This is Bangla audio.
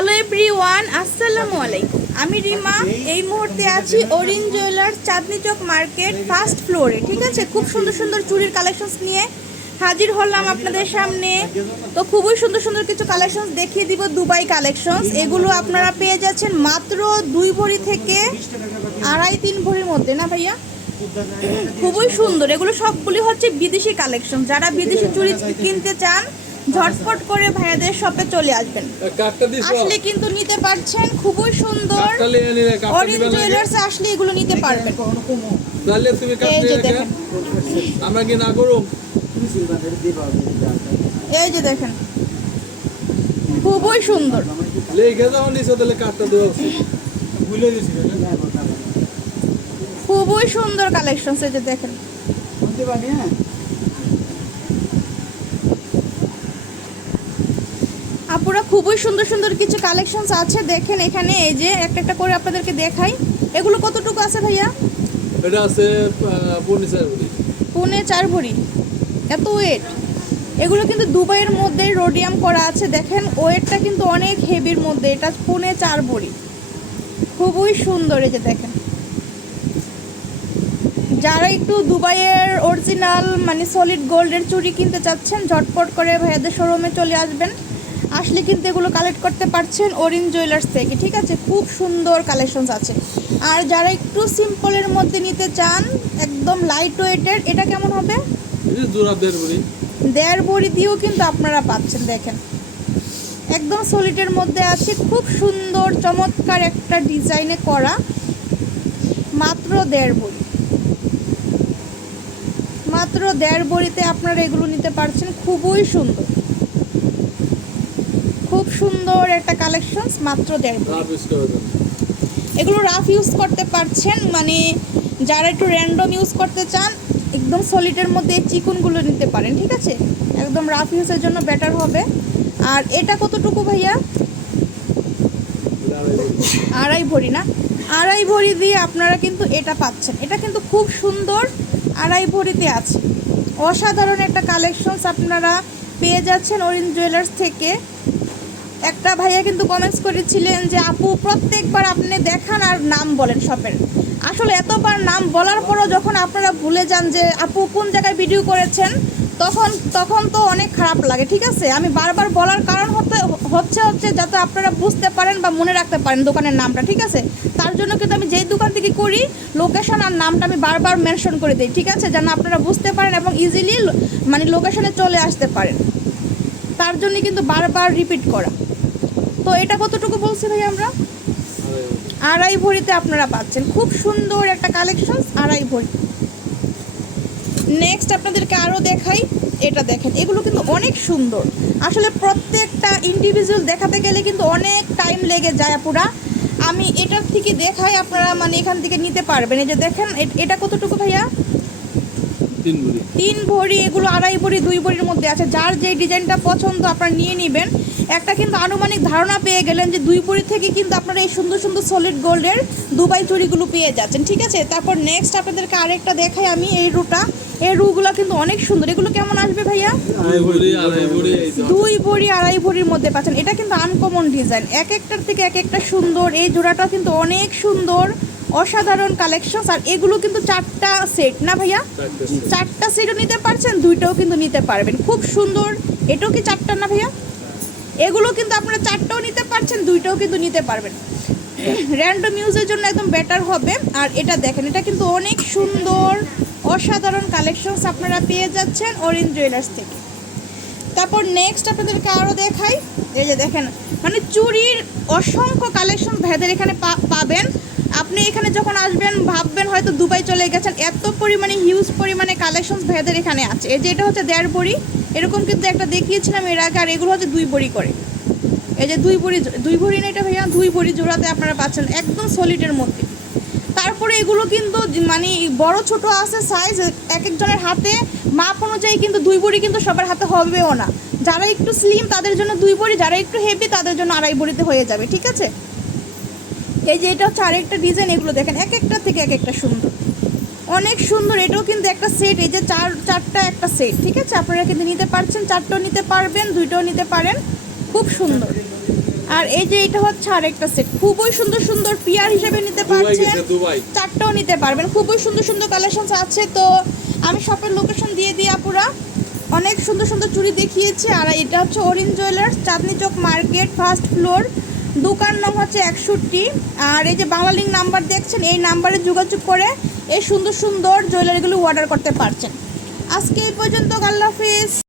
হ্যালো এভরিওয়ান, আসসালামু আলাইকুম। আমি রিমা। এই মুহূর্তে আছি Orin jewellers, Chandni Chowk market, first ফ্লোরে। ঠিক আছে, খুব সুন্দর সুন্দর চুড়ির কালেকশনস নিয়ে হাজির হলাম আপনাদের সামনে। তো খুবই সুন্দর সুন্দর কিছু কালেকশনস দেখিয়ে দিব, দুবাই কালেকশনস। এগুলো আপনারা পেয়ে যাচ্ছেন মাত্র 2 ভরি থেকে 2.5-3 ভরির মধ্যে, না ভাইয়া? খুবই সুন্দর। এগুলো সবগুলি হচ্ছে বিদেশি কালেকশন। যারা বিদেশি চুড়ি কিনতে চান ঝটপট করে ভাইয়াদের শপে চলে আসবেন, আসলে কিন্তু নিতে পারছেন। খুবই সুন্দর। অরিন জুয়েলার্স আসলে এগুলো নিতে পারবেন। এই যে দেখেন, আমরা কি না করব? এই যে দেখেন, খুবই সুন্দর। লেগে যাও নিচে তাহলে কাটটা দেওয়া উচিত। ভুলে গেছি খুবই সুন্দর কালেকশন। এই যে দেখেন, শুনতে পানি। হ্যাঁ, আপুরা খুবই সুন্দর সুন্দর কিছু কালেকশনস আছে। দেখেন এখানে, এই যে একটা একটা করে আপনাদেরকে দেখাই। এগুলো কতটুকু আছে ভাইয়া? এটা আছে 4.5 ভরি। 4.5 ভরি। এত ওয়েট! এগুলো কিন্তু দুবাইয়ের মধ্যে রোডিয়াম করা আছে। দেখেন ওয়েটটা কিন্তু অনেক হেভির মধ্যে। এটা 4.5 ভরি, খুবই সুন্দর। এই যে দেখেন, যারা একটু দুবাইয়ের অরিজিনাল মানে সলিড গোল্ডের চুড়ি কিনতে চাচ্ছেন ঝটপট করে ভাইয়াদের শোরুমে চলে আসবেন। আসলে কিন্তু এগুলো কালেক্ট করতে পারছেন অরিন জুয়েলার্স থেকে। ঠিক আছে, খুব সুন্দর কালেকশনস আছে। আর যারা একটু সিম্পলের মধ্যে নিতে চান, একদম লাইট ওয়েটের, এটা কেমন হবে? এই জোড়া 1.5 ভরি। 1.5 ভরি দিয়েও কিন্তু আপনারা পাচ্ছেন। দেখেন একদম সলিডের মধ্যে আছে, খুব সুন্দর চমৎকার একটা ডিজাইনে করা, মাত্র 1.5 ভরি। মাত্র 1.5 ভরিতে আপনারা এগুলো নিতে পারছেন। খুবই সুন্দর, খুব সুন্দর একটা কালেকশন, মাত্র 1.5 ভরি। এগুলো রাফ ইউজ করতে পারছেন, মানে যারা একটু র্যান্ডম ইউজ করতে চান একদম সলিডের মধ্যে এই চিকুনগুলো নিতে পারেন। ঠিক আছে, একদম রাফ ইউজের জন্য বেটার হবে। আর এটা কতটুকু ভাইয়া? 2.5 ভরি না? 2.5 ভরি দিয়ে আপনারা কিন্তু এটা পাচ্ছেন। এটা কিন্তু খুব সুন্দর, 2.5 ভরিতে আছে। অসাধারণ একটা কালেকশনস আপনারা পেয়ে যাচ্ছেন অরিন জুয়েলার্স থেকে। একটা ভাইয়া কিন্তু কমেন্টস করেছিলেন যে আপু প্রত্যেকবার আপনি দেখান আর নাম বলেন শপের। আসলে এতবার নাম বলার পরও যখন আপনারা ভুলে যান যে আপু কোন জায়গায় ভিডিও করেছেন, তখন তো অনেক খারাপ লাগে। ঠিক আছে, আমি বারবার বলার কারণ হচ্ছে যাতে আপনারা বুঝতে পারেন বা মনে রাখতে পারেন দোকানের নামটা। ঠিক আছে, তার জন্য কিন্তু আমি যেই দোকান থেকে করি লোকেশন আর নামটা আমি বারবার মেনশন করে দিই। ঠিক আছে, যেন আপনারা বুঝতে পারেন এবং ইজিলি মানে লোকেশনে চলে আসতে পারেন, তার জন্য কিন্তু বারবার রিপিট করা। তো এটা কতটুকু বলছি ভাই আমরা? 2.5 ভরিতে আপনারা পাচ্ছেন। খুব সুন্দর একটা কালেকশন, 2.5 ভরি। নেক্সট আপনাদেরকে আরও দেখাই। এটা দেখেন, এগুলো কিন্তু অনেক সুন্দর। আসলে প্রত্যেকটা ইন্ডিভিজুয়াল দেখাতে গেলে কিন্তু অনেক টাইম লেগে যায় পুরা। আমি এটার থেকে দেখাই, আপনারা মানে এখান থেকে নিতে পারবেন। এই যে দেখেন, এটা কতটুকু ভাইয়া? 3 ভরি। 3 ভরি। এগুলো 2.5 ভরি, 2 ভরির মধ্যে আছে। যার যেই ডিজাইনটা পছন্দ আপনারা নিয়ে নেবেন। একটা কিন্তু আনুমানিক ধারণা পেয়ে গেলেন যে 2 ভরি থেকে কিন্তু আপনারা এই সুন্দর সুন্দর সলিড গোল্ডের দুবাই চুড়িগুলো পেয়ে যাচ্ছেন। ঠিক আছে, তারপর নেক্সট আপনাদেরকে আরেকটা দেখাই আমি। এই রুটা, এই রুগুলো কিন্তু অনেক সুন্দর। এগুলো কেমন আসবে ভাইয়া? 2 ভরি, 2.5 ভরি। 2 ভরি 2.5 ভরির মধ্যে পাচ্ছেন। এটা কিন্তু আনকমন ডিজাইন, এক একটার থেকে এক একটা সুন্দর। এই জোড়াটা কিন্তু অনেক সুন্দর, অসাধারণ কালেকশন। আর এগুলো কিন্তু 4টা সেট, না ভাইয়া? 4টা সেটও নিতে পারছেন, 2টাও কিন্তু নিতে পারবেন। খুব সুন্দর। এটাও কি 4টা না ভাইয়া? এগুলো কিন্তু আপনারা 4টাও নিতে পারছেন, 2টাও কিন্তু নিতে পারবেন। র্যান্ডম ইউজের জন্য একদম বেটার হবে। আর এটা দেখেন, এটা কিন্তু অনেক সুন্দর, অসাধারণ কালেকশনস আপনারা পেয়ে যাচ্ছেন অরিন জুয়েলার্স থেকে। তারপর নেক্সট আপনাদেরকে আরও দেখাই। এই যে দেখেন, মানে চুড়ির অসংখ্য কালেকশন ভাইদের এখানে পাবেন। আপনি এখানে যখন আসবেন ভাববেন হয়তো দুবাই চলে গেছেন, এত পরিমাণে হিউজ পরিমাণে কালেকশনস ভাইদের এখানে আছে। এই যে এটা হচ্ছে 1.5 ভরি, এরকম কিন্তু একটা দেখিয়েছিলাম এর আগে। আর এগুলো হচ্ছে 2 ভরি করে। এই যে 2 ভরি না এটা ভাইয়া? 2 ভরি জোড়াতে আপনারা পাচ্ছেন একদম সলিডের মধ্যে। তারপরে এগুলো কিন্তু মানে বড় ছোট আছে সাইজ, এক একজনের হাতে মাপ অনুযায়ী কিন্তু 2 ভরি কিন্তু সবার হাতে হবেও না। যারা একটু স্লিম তাদের জন্য 2 ভরি, যারা একটু হেভি তাদের জন্য 2.5 ভরিতে হয়ে যাবে। ঠিক আছে, এই যে এটা হচ্ছে আরেকটা ডিজাইন। এগুলো দেখেন, এক একটা থেকে এক একটা সুন্দর, অনেক সুন্দর। এটাও কিন্তু একটা সেট। এই যে 4টা একটা সেট। ঠিক আছে, আপনারা কিন্তু নিতে পারছেন, 4টাও নিতে পারবেন, 2টাও নিতে পারেন। খুব সুন্দর। আর এই যে এটা হচ্ছে আরেকটা সেট, খুবই সুন্দর সুন্দর পিয়ার হিসেবে নিতে দুবাই পারছেন, গেছে, দুবাই। চারটাও নিতে পারবেন, খুবই সুন্দর সুন্দর কালেকশন আছে। তো আমি শপের লোকেশন দিয়ে দিই আপুরা, অনেক সুন্দর সুন্দর চুড়ি দেখিয়েছি। আর এটা হচ্ছে Orin jewellers, Chandni Chowk market, first floor, দোকান নাম হচ্ছে 61। আর এই যে বাংলা লিঙ্ক নাম্বার দেখছেন, এই নাম্বারে যোগাযোগ করে এই সুন্দর সুন্দর জুয়েলারিগুলো অর্ডার করতে পারছেন। আজকে এই পর্যন্ত, আল্লাহ হাফিজ।